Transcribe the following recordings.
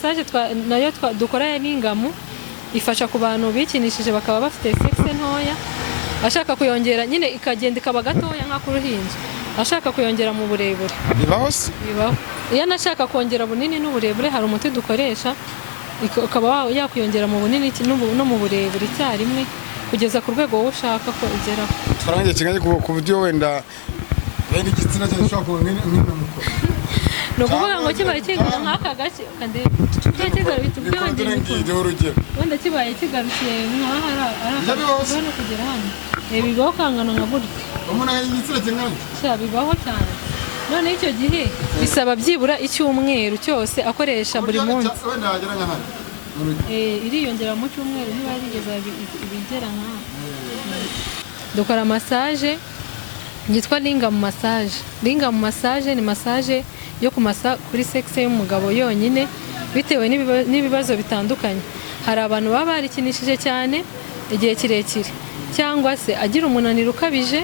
massage nayo dukora ya Lingam ifasha ku bantu bikinishije bakaba bafite sexe ntoya ashaka kuyongera nyine ikagenda ikaba gatoya nka kuruhinja ashaka kuyongera mu burebure bibaho se bibaho iyo nashaka kongera bunini n'uburebure hari umuti dukoresha ukaba yakuyongera mu bunini no mu burebure icyarimwe kugeza ku rwego wowe ushaka ko igeraho twarangiye kinganye ku buryo wenda igitsina cyawe gishobora kuba nk'inamukora no kuvuga ngo kibaye kingana nk'aka gace kandi kigaruye tubyo urugero wenda kibaye kigarukiye nk'aha no kugera hano bibaho kangana nka gutya umuntu igitsina kingana bibaho cyane none icyo gihe bisaba byibura icyumweru cyose akoresha buri munsi wenda wagera nka hano iriyongera mu cyumweru niba yarigeza ibigera nka dukora massage yitwa Lingam massage. Lingam massage ni massage yo kumasa kuri sexe y'umugabo yonyine bitewe n'ibibazo bitandukanye. Hari abantu baba barikinishije cyane igihe kirekire cyangwa se agira umunaniro ukabije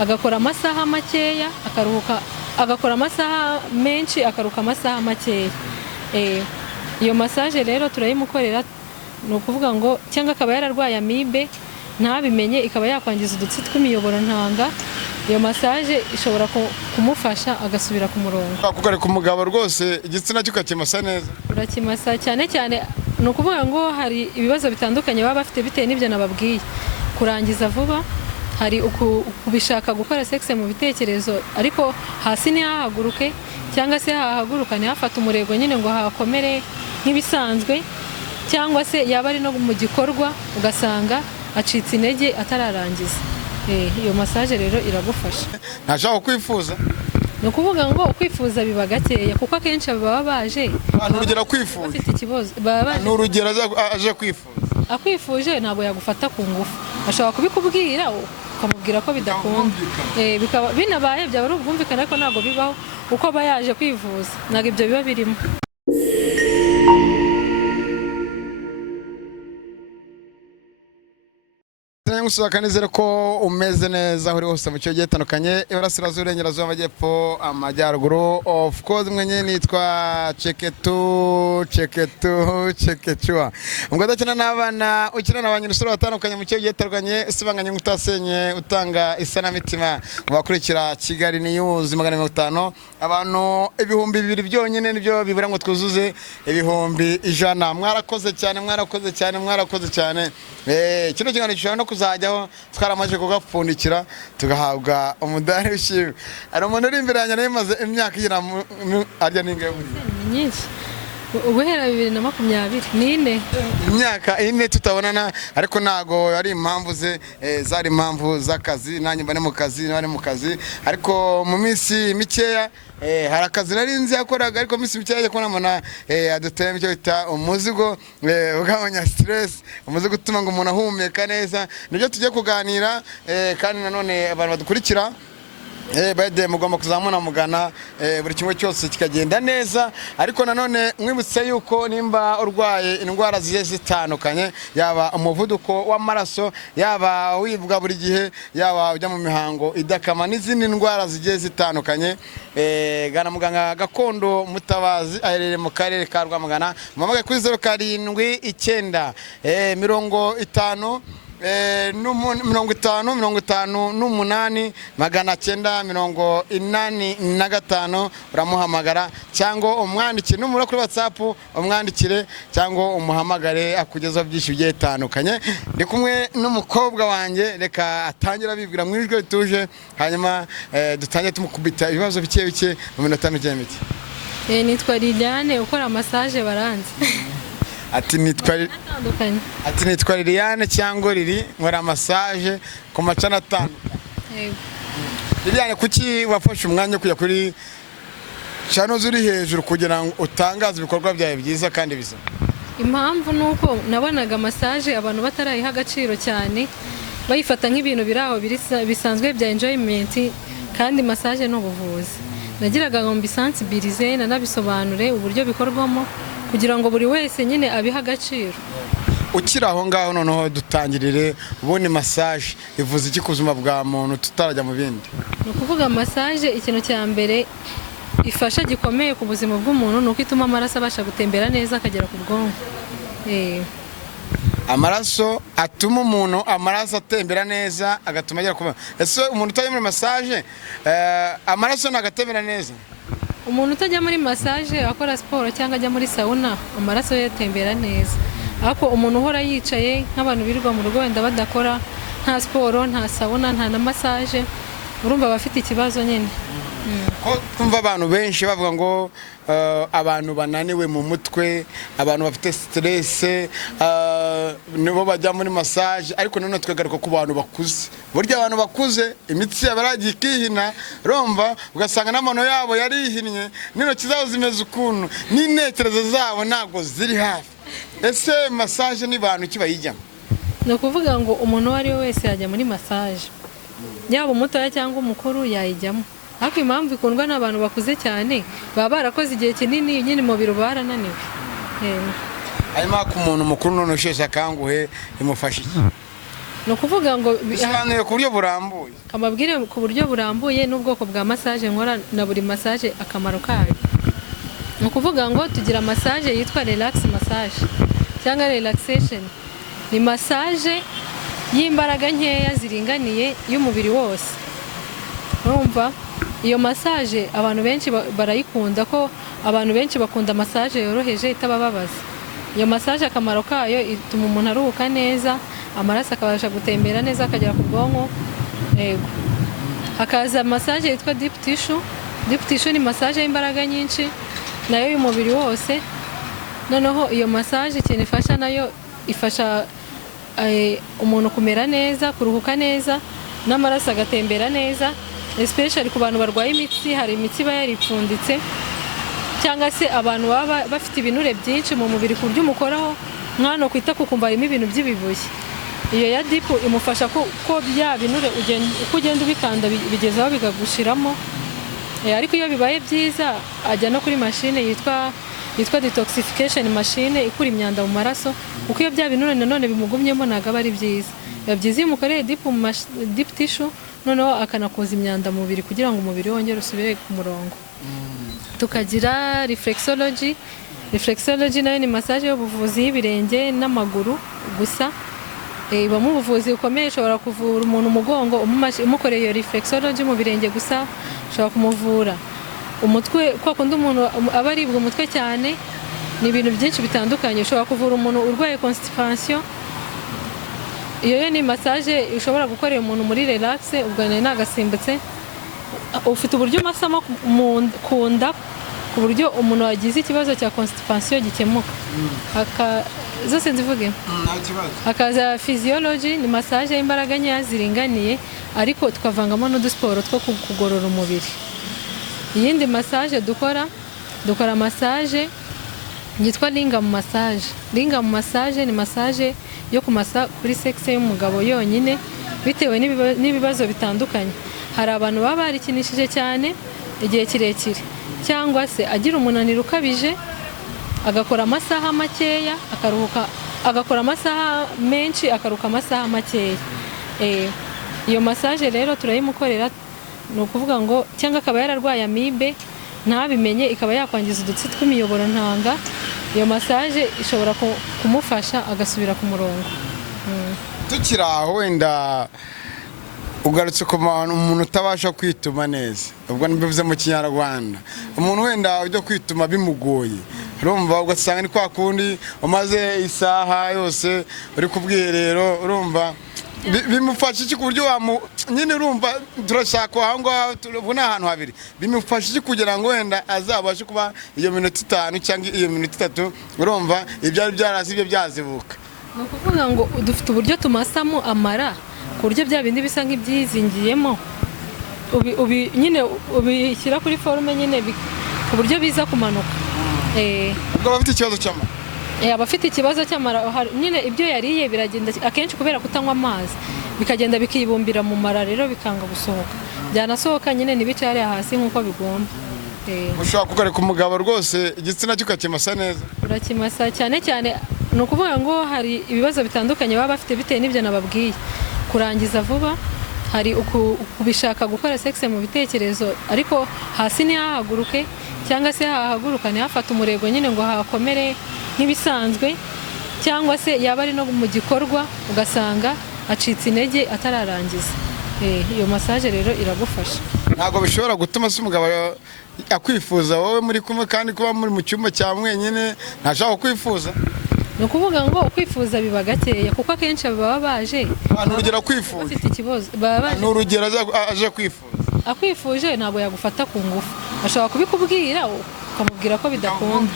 agakora amasaha makeya akaruhuka agakora amasaha menshi akaruka amasaha makeya. Iyo massage rero turayimukorera no kuvuga ngo cyangwa akaba yararwaye amibe ntabimenye ikaba yakwangiza udutsi tw'imiyoboro ntanga. Iyo massage ishobora kumufasha agasubira ku murongo. Kugare ku mugabo rwose igitsina cyukakimasa neza. Urakimasa cyane cyane no kuvuga ngo hari ibibazo bitandukanye baba bafite bitewe n'ibyo nababwiye. Kurangiza vuba hari kubishaka gukora sexe mu bitekerezo ariko hasi ni hahaguruke cyangwa se hahaguruka ni hafata umurego nyine ngo hakomere nk'ibisanzwe cyangwa se yaba ari no mu gikorwa ugasanga acitse intege atararangiza. Iyo massage rero iragufasha. Ntashaka kwifuza. No kuvuga ngo kwifuza biba gakeya kuko akenshi baba baje. Urugero kwifuza. Bafite ikibazo. Baba baje. N'urugero aje kwifuza. Akwifuje ntabwo yagufata ku ngufu. Ashobora kubikubwira ukamubwira ko bidakunda. Bikaba binabaye byaba ari ubwumvikane ariko ntabwo bibaho uko aba yaje kwivuza. Ntabwo ibyo biba birimo. Kanizere ko umeze neza uri hose mu cyo gitandukanye iburasirazuba urengerazuba amajyepfo amajyaruguru of course mwenye nitwa Cheketu ubwo dakina n'abana ukina n'abanyine usura batandukanye mu cyo gitandukanye isibanganye ngutasenye utanga isanamitima mu bakurikira Kigali News 250 abantu ibihumbi 2 byonyine nibyo bibura ngo twuzuze ibihumbi 100 mwarakoze cyane kino kingana gishobora no kuzajyaho twaramaje kugapfundikira tugahabwa umudari w'ishimwe. Ari umuntu uri imbere yanjye namaze imyaka igira arya ningaye nyinshi ubuhera 2020 nine imyaka ine tutabonana ariko nago ari impamvu zari impamvu z'akazi nanjye mbane mu kazi ariko mu minsi mikeya hari akazi nari nzi yakoraga ariko minsi mikeya ko namona aduteye icyo bita umuzigo ugabanya stress umuzigo utuma ngo umuntu ahumeka neza nibyo tujye kuganira kandi nanone abantu badukurikira bade mugomba kuzamuna mugana buri kimwe cyose kikagenda neza ariko nanone mwibutse yuko nimba urwaye indwara ziye zitandukanye yaba umuvuduko w'amaraso yaba wibwa buri gihe yaba ujya mu mihango idakama n'izindi ndwara zigiye zitandukanye gana muganga gakondo Mutabazi aherereye mu karere ka Rwamagana mpamagaye kuri 07 9 50 uramuhamagara cyangwa umwandikire numura kuri WhatsApp umwandikire cyangwa umuhamagare akugezaho byinshi bigiye bitandukanye. Ndi kumwe n'umukobwa wanjye reka atangira bibwira mwijwe tuje hanyuma dutangiye tumukubita ibibazo bike mu minota mike. Nitwa Liliane ukora massage baranze. Ati nitwa Liliane cyangwa Lili nkora massage ku macana atandukanye. Yego. Liliane kuki wafashe umwanya kujya kuri channel zuri hejuru kugira ngo utangaze ibikorwa byawe byiza kandi biza? Impamvu nuko nabonaga massage abantu batarayiha agaciro cyane bayifata nk'ibintu biraho bisanzwe bya enjoyment kandi massage no buvuzi. Nagiraga ngo mbisensibilize nanabisobanure uburyo bikorwamo kugira ngo buri wese nyine abiha agaciro. Ukira aho ngaho noneho dutangirire ubundi massage ivuze iki kuzuma bwa muntu tutarajya mu bindi? No kuvuga massage ikintu cya mbere ifasha gikomeye ku buzima bw'umuntu ni uko ituma amaraso abasha gutembera neza akagera ku bwonko. Amaraso atuma umuntu amaraso atembera neza agatuma agera ku. Ese umuntu utajya muri massage amaraso nagatembera neza? Umuntu utajya muri massage akora siporo cyangwa ajya muri sauna amaraso ye atembera neza, ariko umuntu uhora yicaye nk'abantu birirwa mu rugo wenda badakora nta siporo nta sauna nta na massage urumva bafite ikibazo nyine. Ko tumva abantu benshi bavuga ngo abantu bananiwe mu mutwe, abantu bafite stress nibo bajya muri massage, ariko none twagaruka ku bantu bakuze. Burya abantu bakuze imitsi yabaragiye ikihina, urumva ugasanga n'amano yabo yarihinnye, n'intoki zabo zimeze ukuntu, n'intekerezo zabo ntabwo ziri hafi. Ese massage ni bantu ki bayijyamo? Ni ukuvuga ngo umuntu uwo ari we wese yajya muri massage, yaba umutoya cyangwa umukuru yayijyamo, ariko impamvu ikundwa n'abantu bakuze cyane baba barakoze igihe kinini nyine umubiri barananiwe. Hanyuma ku muntu mukuru none usheshe akanguhe imufasha iki? Ni ukuvuga ngo bisobanuye ku buryo burambuye, amabwire ku buryo burambuye n'ubwoko bwa massage nkora na buri massage akamaro kayo. Ni ukuvuga ngo tugira massage yitwa relax massage cyangwa relaxation. Ni massage y'imbaraga nkeya ziringaniye y'umubiri wose. Urumva iyo massage abantu benshi barayikunda, ko abantu benshi bakunda massage yoroheje itabababaza. Iyo massage akamaro kayo ituma umuntu aruhuka neza, amaraso akabasha gutembera neza akagera ku bwonko. Yego. Hakaza massage yitwa deep tissue. Deep tissue ni massage y'imbaraga nyinshi nayo y'umubiri wose. Noneho iyo massage ikintu ifasha nayo ifasha umuntu kumera neza, kuruhuka neza, n'amaraso agatembera neza, especially ku bantu barwaye imitsi. Hari imitsi iba yaripfunditse cyangwa se abantu baba bafite ibinure byinshi mu mubiri ku buryo umukoraho mwana kwita kukumva harimo ibintu by'ibibuye. Iyo ya dip imufasha ko bya binure uko ugenda ubikanda bigezaho bikagushiramo. Ariko iyo bibaye byiza ajya no kuri machine yitwa detoxification machine ikura imyanda mu maraso, kuko iyo bya binure nanone bimugumyemo ntabwo aba ari byiza. Biba byiza iyo umukoreye deep tissue noneho akanakoza imyanda mu mubiri kugira ngo umubiri wongere usubire ku murongo. Tukagira reflexology. Reflexology nayo ni massage y'ubuvuzi y'ibirenge n'amaguru gusa. Ibamo ubuvuzi bukomeye, ushobora kuvura umuntu umugongo umukoreye iyo reflexology mu birenge gusa, ushobora kumuvura umutwe kwa kundi umuntu aba aribwa umutwe cyane. Ni ibintu byinshi bitandukanye. Ushobora kuvura umuntu urwaye constipation. Iyo ni massage ushobora gukorera umuntu muri relax, ubwo nagasimbutse ufite uburyo umasamo ku nda ku buryo umuntu wagize ikibazo cya constipation gikemuka. Zose nzivuge. Hakaza physiology, ni massage y'imbaraga nkeya ziringaniye ariko tukavangamo n'udusiporo two kugorora umubiri. Iyindi massage dukora massage yitwa lingam massage. Lingam massage ni massage yo kumasa kuri sexe y'umugabo yonyine bitewe n'ibibazo bitandukanye. Hari abantu baba barikinishije cyane igihe kirekire, cyangwa se agira umunaniro ukabije agakora amasaha makeya akaruhuka, agakora amasaha menshi akaruhuka amasaha makeya. Iyo massage rero turayimukorera, ni ukuvuga ngo cyangwa akaba yararwaye amibe ntabimenye ikaba yakwangiza udutsi tw'imiyoboro ntanga. Iyo massage ishobora kumufasha agasubira ku murongo. Tukiri aho wenda ugarutse ku umuntu utabasha kwituma neza, ubwo nibivuze mu Kinyarwanda, umuntu wenda ujya kwituma bimugoye, urumva ugasanga ni kwa kundi umaze isaha yose uri ku bwiherero, urumva bimufasha iki ku buryo nyine urumva turashaka aho ngaho tubona ahantu habiri, bimufasha iki kugira ngo wenda azabashe kuba iyo minota 5 cyangwa iyo minota 3, urumva ibyari byarasibye byazibuka? Ni ukuvuga ngo dufite uburyo tumasamo amara ku buryo bya bindi bisa nk'ibyizingiyemo nyine ubishyira kuri forume nyine ku buryo biza kumanuka. Ubwo bafite ikibazo cy'amara, abafite ikibazo cy'amara nyine ibyo yariye biragenda akenshi kubera kutanywa amazi bikagenda bikibumbira mu mara, rero bikanga gusohoka. Byanasohoka nyine ntibice hariya hasi nk'uko bigomba. Ushobora kugarika umugabo rwose igitsina cyo ukakimasa neza? Urakimasa cyane cyane. Ni ukuvuga ngo hari ibibazo bitandukanye baba bafite bitewe n'ibyo nababwiye. Kurangiza vuba, hari kubishaka gukora sexe mu bitekerezo ariko hasi ntihahaguruke cyangwa se hahaguruka ntihafate umurego nyine ngo hakomere nk'ibisanzwe, cyangwa se yaba ari no mu gikorwa ugasanga acitse intege atararangiza. Iyo massage rero iragufasha. Ntabwo bishobora gutuma se umugabo akwifuza wowe muri kumwe kandi kuba muri mu cyumba cya mwenyine ntashaka kwifuza? Ni ukuvuga ngo kwifuza biba gakeya kuko akenshi baba baje urugero kwifuza bafite ikibazo, baba baje ni urugero aje kwifuza, akwifuje ntabwo yagufata ku ngufu, ashobora kubikubwira ukamubwira ko bidakunda,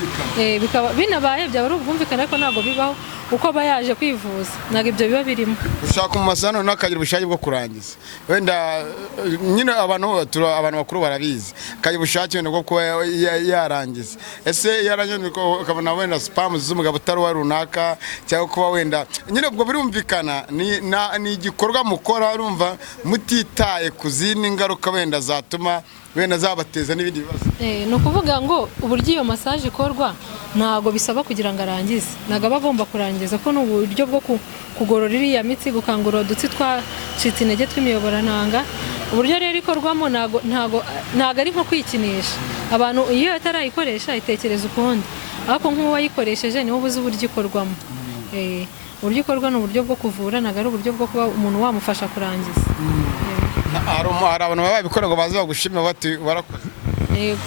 bikaba binabaye byaba ari ubwumvikane ariko ntabwo bibaho uko aba yaje kwivuza, ntabwo ibyo biba birimo. Ushaka umusano n'akagira ubushake bwo kurangiza, wenda nyine abantu bakuru barabizi akagira ubushake wenda bwo kuba yarangiza. Ese yarangiza ukabona wenda spam z'umugabo utari wa runaka, cyangwa kuba wenda nyine ubwo birumvikana ni igikorwa mukora urumva mutitaye ku zindi ngaruka wenda zatuma wenda zabateza n'ibindi bibazo. Ni ukuvuga ngo uburyo iyo massage ikorwa ntabwo bisaba kugira ngo arangize, ntabwo aba agomba kurangiza ko ni uburyo bwo kugorora iriya mitsi, gukangura udutsi twacitse intege tw'imiyoborantanga. Uburyo rero ikorwamo ntabwo ari nko kwikinisha, abantu iyo atarayikoresha itekereza ukundi, ariko nk'uwayikoresheje niwe ubuze uburyo ikorwamo. Uburyo ikorwa ni uburyo bwo kuvura, ntabwo ari uburyo bwo kuba umuntu wamufasha kurangiza. Hari abantu baba babikora ngo baze bagushime bati warakoze. Yego,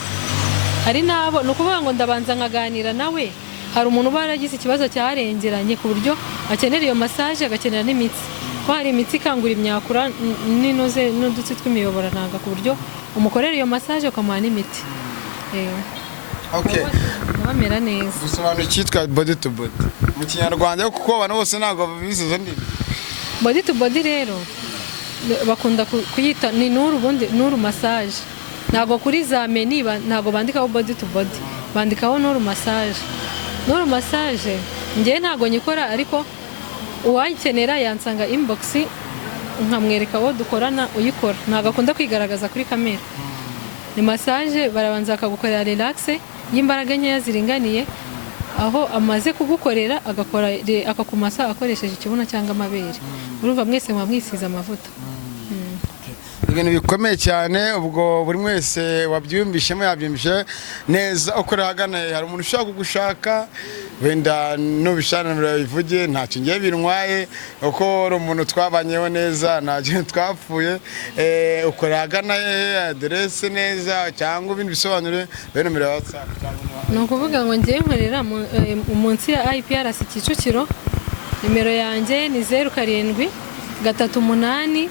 hari nabo, ni ukuvuga ngo ndabanza nkaganira nawe. Hari umuntu uba yaragize ikibazo cyarengeranye ku buryo akenera iyo massage, agakenera n'imitsi, ko hari imitsi ikangura imyakura n'inoze n'udutsi tw'imiyoborantanga, ku buryo umukorera iyo massage ukamuha n'imiti. Bamera neza. Gusobanura icyitwa body to body mu Kinyarwanda kuko abantu bose ntabwo bisize ndimi. Body to body rero bakunda kuyita ni nuru massage, ntabwo kuri za meni ntabwo bandikaho body to body, bandikaho nuru massage. Nuru massage njye ntabwo nyikora, ariko uwayikenera yansanga inbox nkamwereka aho dukorana uyikora, ntabwo akunda kwigaragaza kuri kamera. Ni massage barabanza akagukorera relax y'imbaraga nkeya ziringaniye, aho amaze kugukorera akakumasa akoresheje ikibuno cyangwa amabere. Urumva mwese mwamwisize amavuta. Ibintu bikomeye cyane, ubwo buri mwese wabyumvishemo yabyumvishe neza. Ukora hagana hari umuntu ushaka kugushaka, wenda nubishanira bivuge ntacyo ngiye bintwaye uko ari umuntu twabanyeho neza, ntacyo twapfuye. Ukora hagana adresse neza cyangwa ibindi bisobanure bene numero ya WhatsApp. Ni ukuvuga ngo ngiye nkorera munsi ya IPRC Kicukiro. Nimero yanjye ni 07 38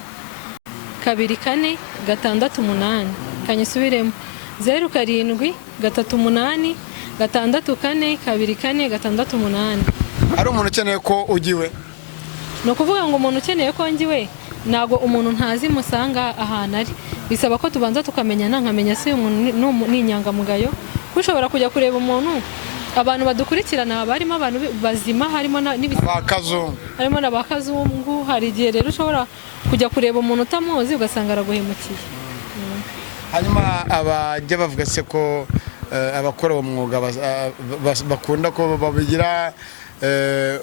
24 668. Kanyisubiremo 07 38 664 24 668. Ari umuntu ukeneye ko ugiwe? Ni ukuvuga ngo umuntu ukeneye ko ngiwe ntabwo umuntu ntazi musanga ahantu ari, bisaba ko tubanza tukamenyana, nkamenya se umuntu ni inyangamugayo. Ushobora kujya kureba umuntu, abantu badukurikirana barimo abantu bazima, harimo n'abakazungu, harimo n'abakazungu. Hari igihe rero ushobora kujya kureba umuntu utamuzi ugasanga araguhemukiye. Hanyuma abajya bavuga se ko abakora uwo mwuga bakunda ko babigira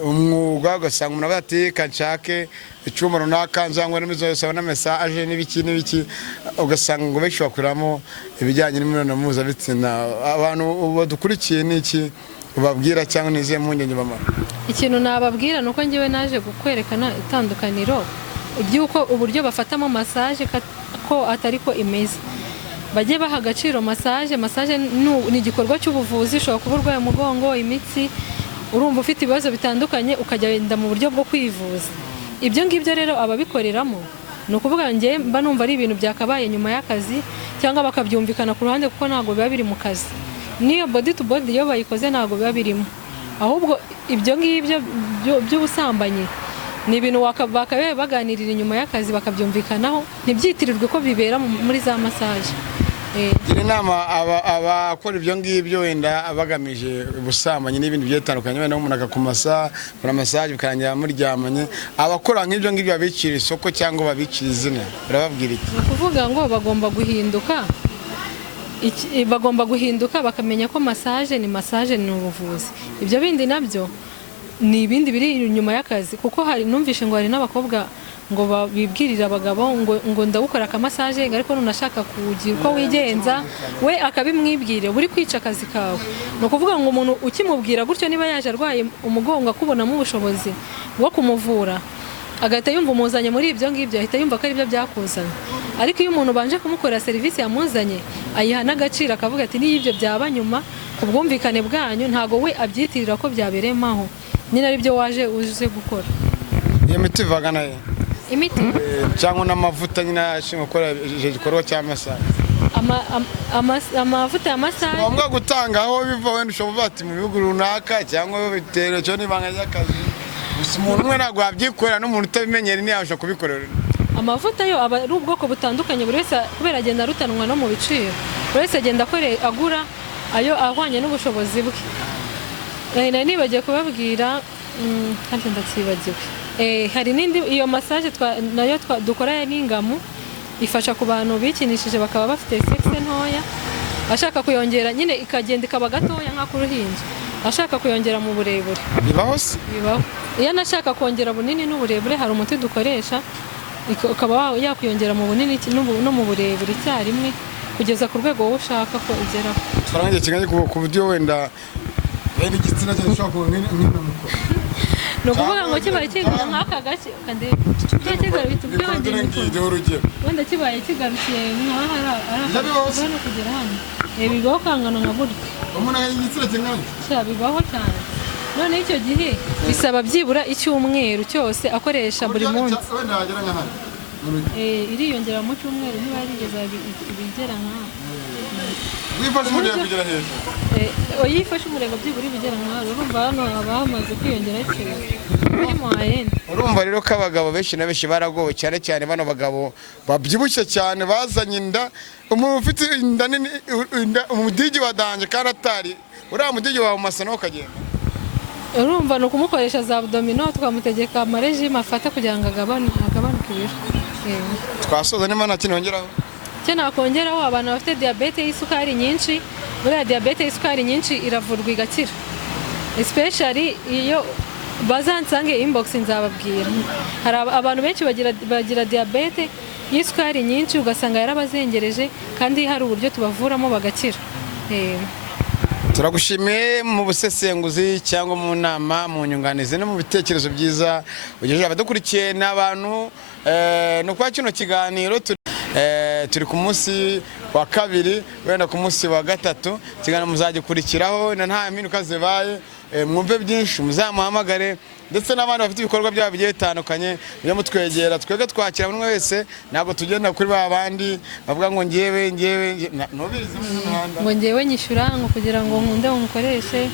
umwuga, ugasanga umuntu avuga ati kanshake icyuma runaka nzangwa n'imizo na message n'ibiki, ugasanga ngo benshi bakuramo ibijyanye n'imibonano mpuzabitsina. Abantu badukurikiye n'iki ubabwira cyangwa niziye mpungenge bamara? Ikintu nababwira nuko ngiwe naje kukwerekana itandukaniro by'uko uburyo bafatamo massage ko atari ko imeze. Bajye baha agaciro massage. Massage ni igikorwa cy'ubuvuzi, ushobora kuba urwaye umugongo, imitsi, urumva ufite ibibazo bitandukanye ukagenda mu buryo bwo kwivuza. Ibyo ngibyo rero ababikoreramo ni ukuvuga njye mba numva ari ibintu byakabaye nyuma y'akazi, cyangwa bakabyumvikana ku ruhande kuko ntabwo biba biri mu kazi. Niyo body to body iyo bayikoze ntabwo biba birimo, ahubwo ibyo ngibyo by'ubusambanyi ni ibintu bakabaye baganirira inyuma y'akazi bakabyumvikanaho, ntibyitirirwe ko bibera muri za massage. Gira inama abakora ibyo ngibyo wenda bagamije ubusambanyi n'ibindi byetandukanye, wenda umuntu akakumasa kora massage bikarangira muryamanye. Abakora nk'ibyo ngibyo babicira isoko cyangwa babicira izina, barababwira iki? Ni ukuvuga ngo bagomba guhinduka bakamenya ko massage ni massage, ni ubuvuzi. Ibyo bindi nabyo ni ibindi biri inyuma y'akazi, kuko hari numvishe ngo hari n'abakobwa ngo bibwirire abagabo ngo ndagukora akamasaje ariko nunashaka kugira uko wigenza we akabimwibwire buri kwica akazi kawe. Ni ukuvuga ngo umuntu ukimubwira gutyo niba yaje arwaye umugongo akubonamo ubushobozi bwo kumuvura agahita yumva umuzanye muri ibyo ngibyo, ahita yumva ko ari byo byakuzanye. Ariko iyo umuntu banje kumukorera serivisi yamuzanye ayiha n'agaciro akavuga ati niyo ibyo byaba nyuma ku bwumvikane bwanyu ntago we abyitirira ko byaberemaho nyine ari byo waje uze gukora. Iyo miti ivaga nayo Imiti cyangwa n'amavuta nyine ashinzwe gukora icyo gikorwa cya massage. Amavuta ya massage ngombwa gutanga aho biva wenda ushobora ati mu bihugu runaka cyangwa bitero cyo nibanga ry'akazi. Gusa umuntu umwe ntabwo yabyikorera n'umuntu utabimenyera ntiyabasha kubikorera. Amavuta yo aba ari ubwoko butandukanye buri wese kubera agenda arutanwa no mu biciro. Buri wese agenda agura ayo ahwanye n'ubushobozi bwe. Nibagiye kubabwira kandi ndakibagiwe. Hari n'indi iyo massage nayo dukora n'ingamu ifasha ku bantu bikinishije bakaba bafite sexe ntoya ashaka kuyongera nyine ikagenda ikaba gatoya nk'akuruhinja ashaka kuyongera mu burebure. Bibaho se? Bibaho. Iyo nashaka kongera bunini n'uburebure hari umuti dukoresha ukaba yakuyongera mu bunini no mu burebure icyarimwe kugeza ku rwego wowe ushaka ko igeraho. Twarangiye kinganye ku buryo wenda igitsina cyawe gishobora kuba nk'inamukora. No kuvuga ngo kibaye kingana nk'aka gace kandi cyegara bitubye wenda kibaye kigarukiye nk'aha ari no kugera hano bibaho kangana nka gutya umuntu igitsina kingana bibaho cyane. None icyo gihe bisaba byibura icyumweru cyose akoresha buri munsi wenda wagera nka hano iriyongera mu cyumweru niba yarigeza ibigera nka wifashe umurego kugera hejuru yifashe umurego byibura ibigera nka urumva hano haba hamaze kwiyongera cyane muri moyenne. Urumva rero ko abagabo benshi na benshi baragowe cyane cyane bano bagabo babyibushye cyane bazanye inda. Umuntu ufite inda nini umudigi wa danje kandi atari uriya mudigi wawe umasana ukagenda. Urumva no kumukoresha za abdomino tukamutegeka amarejime afata kugira ngo agabanuke ibiro. Twasoza niba nta kintu wongeraho cyo nakongeraho abantu bafite diabete y'isukari nyinshi. Buriya diabete y'isukari nyinshi iravurwa igakira, especially iyo bazansange inbox nzababwira. Hari abantu benshi bagira diabete y'isukari nyinshi ugasanga yarabazengereje kandi hari uburyo tubavuramo bagakira. Turagushimiye mu busesenguzi cyangwa mu nama mu nyunganizi no mu bitekerezo byiza ugejeje abadukurikiye n'abantu no kwa kino kiganiro turi ku munsi wa kabiri wenda ku munsi wa gatatu kiganiro muzagikurikiraho nta mpinduka zibaye mwumve byinshi muzamuhamagare ndetse n'abandi bafite ibikorwa byabo bigiye bitandukanye byo mutwegera twege twakira buri wese ntabwo tugenda kuri babandi bavuga ngo ngewe nubirize mu muhanda ngo ngewe nyishyura ngo kugira ngo nkunde umukoreshe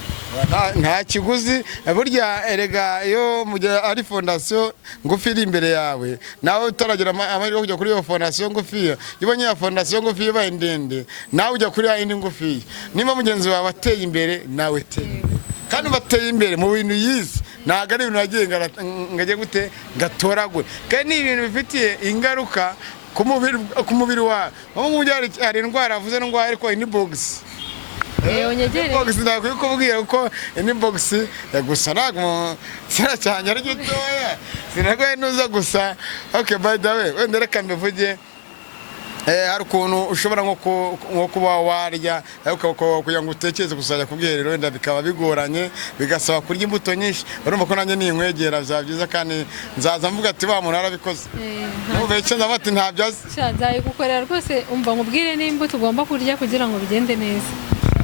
nta kiguzi burya erega iyo ari fondasiyo ngufi iri imbere yawe nawe utaragira amahirwe yo kujya kuri iyo fondasiyo ngufi iyo ubonye ya fondasiyo ngufi ibaye ndende nawe ujya kuri ya yindi ngufi niba mugenzi wawe ateye imbere nawe teye kandi bateye imbere mu bintu yize ntabwo ari ibintu yagiye ngajye gute gatoragure kandi ni ibintu bifitiye ingaruka ku mubiri wawe nko mu gihe hari indwara avuze ndwara ariko inbox inbox ndakwiye kubwira uko inbox gusa ntabwo cyane ari gitoya sinagoye nuza gusa okay by the way wenda reka mbivuge hari ukuntu ushobora nko kuba warya kugira ngo utekereze kuzajya ku bwiherero wenda bikaba bigoranye bigasaba kurya imbuto nyinshi urumva ko nanjye ninkwegera byaba byiza kandi nzaza mvuga ati wa muntu arabikoze numva icyo nzaba ati ntabyazi nzayigukorera rwose umva nkubwire n'imbuto ugomba kurya kugira ngo bigende neza.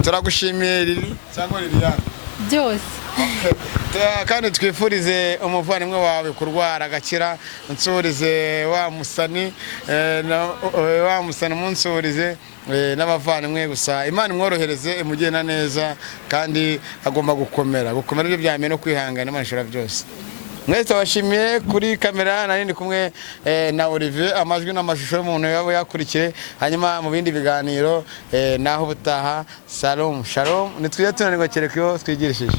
Turagushimiye Lili cyangwa Liliane byose kandi twifurize umuvandimwe wawe kurwara agakira nsurize wa musani munsurize n'abavandimwe gusa Imana imworohereze imugenda neza kandi agomba gukomera ibyo byamenye no kwihangana Imana ishobora byose. Mwese washimiye kuri kamera nari ndi kumwe na Olivier amajwi n'amashusho y'umuntu yabo yakurikiye hanyuma mu bindi biganiro naho butaha shalom nitwiye tunanirwa kereka iyo twigirishije.